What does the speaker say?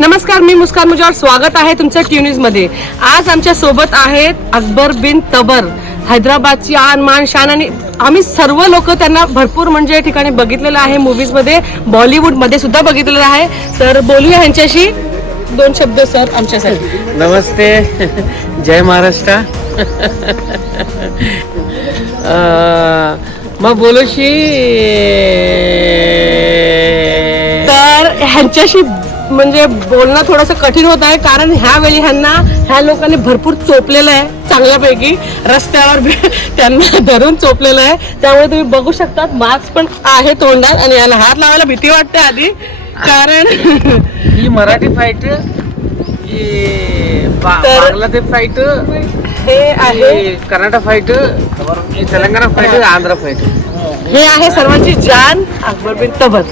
नमस्कार, मी मुस्कान मुजावर स्वागत आहे तुमचं ट्यूनिज मध्ये। आज आमच्या सोबत आहेत अकबर बिन तबर, हैदराबादची आन मान शान, आणि आम्ही सर्व लोक त्यांना भरपूर म्हणजे ठिकाणी बघितलेलं आहे, मूवीज मध्ये, बॉलिवूड मध्ये सुद्धा बघितलेलं आहे। तर बोलूया ह्यांच्याशी दोन शब्द सर आमच्यासाठी। नमस्ते, जय महाराष्ट्र। मग बोलूशी तर ह्यांच्याशी म्हणजे बोलणं थोडंसं कठीण होत आहे, कारण ह्यावेळी ह्या लोकांनी भरपूर चोपलेलं आहे, चांगल्यापैकी रस्त्यावर त्यांना धरून चोपलेलं आहे। त्यामुळे तुम्ही बघू शकता मास्क पण आहे तोंडात, आणि याला हात लावायला भीती वाटते आधी, कारण ही मराठी फाईट, बांगलादेश फाईट, हे आहे Karnataka fight, Telangana fight, Andhra fight. हे आहे सर्वांची जान अकबर बिन तबर।